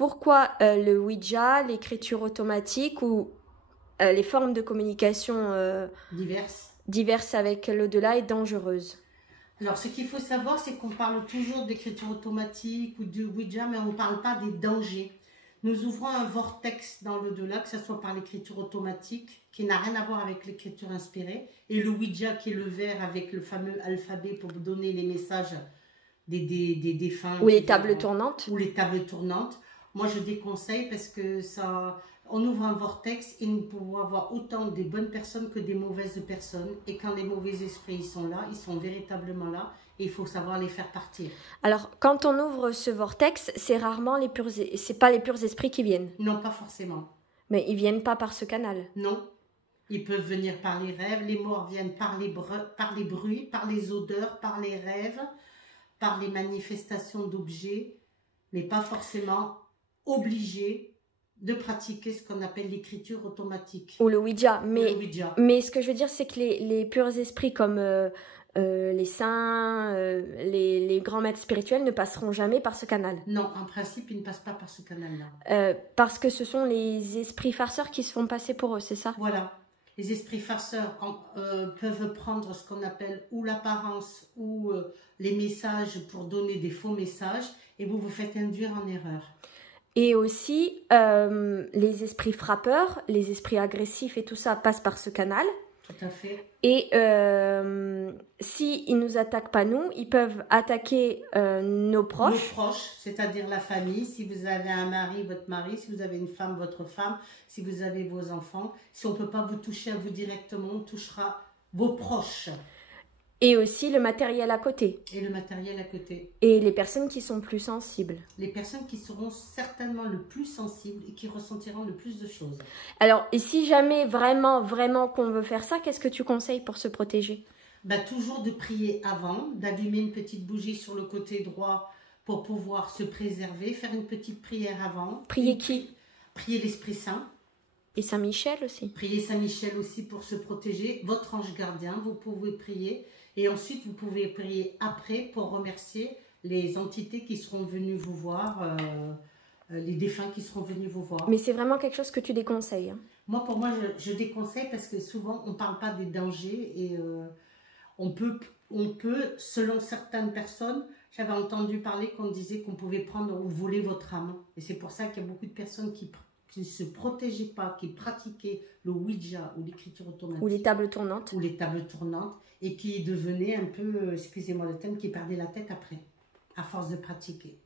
pourquoi le Ouija, l'écriture automatique ou les formes de communication diverses avec l'au-delà est dangereuse? Alors, ce qu'il faut savoir, c'est qu'on parle toujours d'écriture automatique ou de Ouija, mais on ne parle pas des dangers. Nous ouvrons un vortex dans l'au-delà, que ce soit par l'écriture automatique, qui n'a rien à voir avec l'écriture inspirée, et le Ouija, qui est le verre avec le fameux alphabet pour donner les messages des défunts. Ou les tables tournantes. Ou les tables tournantes. Moi, je déconseille parce que ça... On ouvre un vortex et nous pouvons avoir autant des bonnes personnes que des mauvaises personnes. Et quand les mauvais esprits ils sont là, ils sont véritablement là. Et il faut savoir les faire partir. Alors, quand on ouvre ce vortex, c'est rarement c'est pas les purs esprits qui viennent. Non, pas forcément. Mais ils viennent pas par ce canal. Non. Ils peuvent venir par les rêves. Les morts viennent par les bruits, par les odeurs, par les rêves, par les manifestations d'objets. Mais pas forcément obligés de pratiquer ce qu'on appelle l'écriture automatique. Ou le Ouija. Mais ce que je veux dire, c'est que les purs esprits comme les saints, les grands maîtres spirituels ne passeront jamais par ce canal. Non, en principe, ils ne passent pas par ce canal-là. Parce que ce sont les esprits farceurs qui se font passer pour eux, c'est ça? Voilà. Les esprits farceurs peuvent prendre ce qu'on appelle ou l'apparence ou les messages pour donner des faux messages et vous vous faites induire en erreur. Et aussi, les esprits frappeurs, les esprits agressifs et tout ça passent par ce canal. Tout à fait. Et s'ils ne nous attaquent pas nous, ils peuvent attaquer nos proches. Nos proches, c'est-à-dire la famille. Si vous avez un mari, votre mari. Si vous avez une femme, votre femme. Si vous avez vos enfants. Si on ne peut pas vous toucher à vous directement, on touchera vos proches. Et aussi le matériel à côté. Et le matériel à côté. Et les personnes qui sont plus sensibles. Les personnes qui seront certainement le plus sensibles et qui ressentiront le plus de choses. Alors, et si jamais vraiment qu'on veut faire ça, qu'est-ce que tu conseilles pour se protéger? Toujours de prier avant, d'allumer une petite bougie sur le côté droit pour pouvoir se préserver, faire une petite prière avant. Prier qui? Prier l'Esprit Saint. Et Saint-Michel aussi. Prier Saint-Michel aussi pour se protéger. Votre ange gardien, vous pouvez prier. Et ensuite, vous pouvez prier après pour remercier les entités qui seront venues vous voir, les défunts qui seront venus vous voir. Mais c'est vraiment quelque chose que tu déconseilles, hein? Moi, pour moi, je déconseille parce que souvent, on ne parle pas des dangers et on peut, selon certaines personnes, j'avais entendu parler qu'on disait qu'on pouvait prendre ou voler votre âme. Et c'est pour ça qu'il y a beaucoup de personnes qui ne se protégeaient pas, qui pratiquaient le Ouija ou l'écriture automatique. Ou les tables tournantes. Ou les tables tournantes. Et qui devenaient un peu, excusez-moi le terme, qui perdaient la tête après, à force de pratiquer.